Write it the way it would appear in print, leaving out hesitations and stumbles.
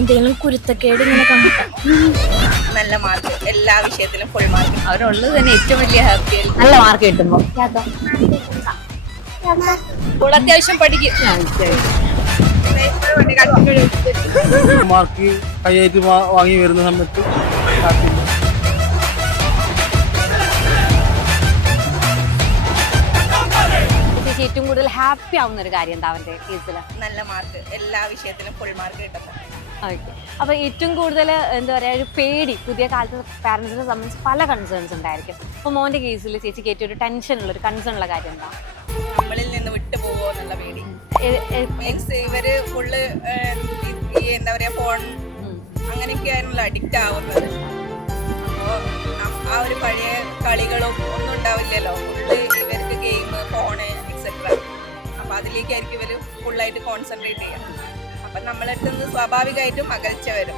എന്തെങ്കിലും കുരുത്തക്കേട് ഇങ്ങനെ കാണാം. നല്ല മാർക്ക്, എല്ലാ വിഷയത്തിലും ഫുൾ മാർക്ക്. അവരുള്ളത് തന്നെ ഏറ്റവും വലിയ ഹാപ്പി ആയിരിക്കും. നല്ല മാർക്ക് കിട്ടുമ്പോ ഇപ്പോൾ അത്യാവശ്യം പഠിക്കും. മാർക്ക് കൈയായിട്ട് വാങ്ങി വരുന്ന സമയത്ത് ചേച്ചി ഏറ്റവും കൂടുതൽ ഹാപ്പി ആവുന്ന ഒരു കാര്യം എന്താ അവന്റെ കേസില്? നല്ല മാർക്ക്, എല്ലാ വിഷയത്തിലും ഫുൾ മാർക്ക് കിട്ടുമ്പോൾ. ഓക്കെ. അപ്പൊ ഏറ്റവും കൂടുതൽ എന്താ പറയാ ഒരു പേടി പുതിയ കാലത്ത് പാരന്റ്സിനെ സംബന്ധിച്ച് പല കൺസേൺസ് ഉണ്ടായിരിക്കും. അപ്പൊ മോന്റെ കേസിൽ ചേച്ചിക്ക് ഏറ്റവും ഒരു ടെൻഷൻ ഉള്ള ഒരു കൺസേൺ ഉള്ള കാര്യം എന്താ? നമ്മളിൽ നിന്ന് വിട്ടു പോകുമോ എന്നുള്ള പേടി. മീൻസ് ഇവര് ഫുള്ള് എന്താ പറയാ ഫോൺ അങ്ങനെയൊക്കെ ആയിരുന്നല്ലോ അഡിക്റ്റ് ആവുന്നത്. അപ്പോൾ ആ ഒരു പഴയ കളികളും ഒന്നും ഉണ്ടാവില്ലല്ലോ. ഫുള്ള് ഇവർക്ക് ഗെയിം, ഫോണ് എക്സെട്ര. അപ്പൊ അതിലേക്കായിരിക്കും ഇവര് ഫുള്ളായിട്ട് കോൺസെൻട്രേറ്റ് ചെയ്യുക. അപ്പം നമ്മളടുത്ത് നിന്ന് സ്വാഭാവികമായിട്ടും അകൽച്ച വരും.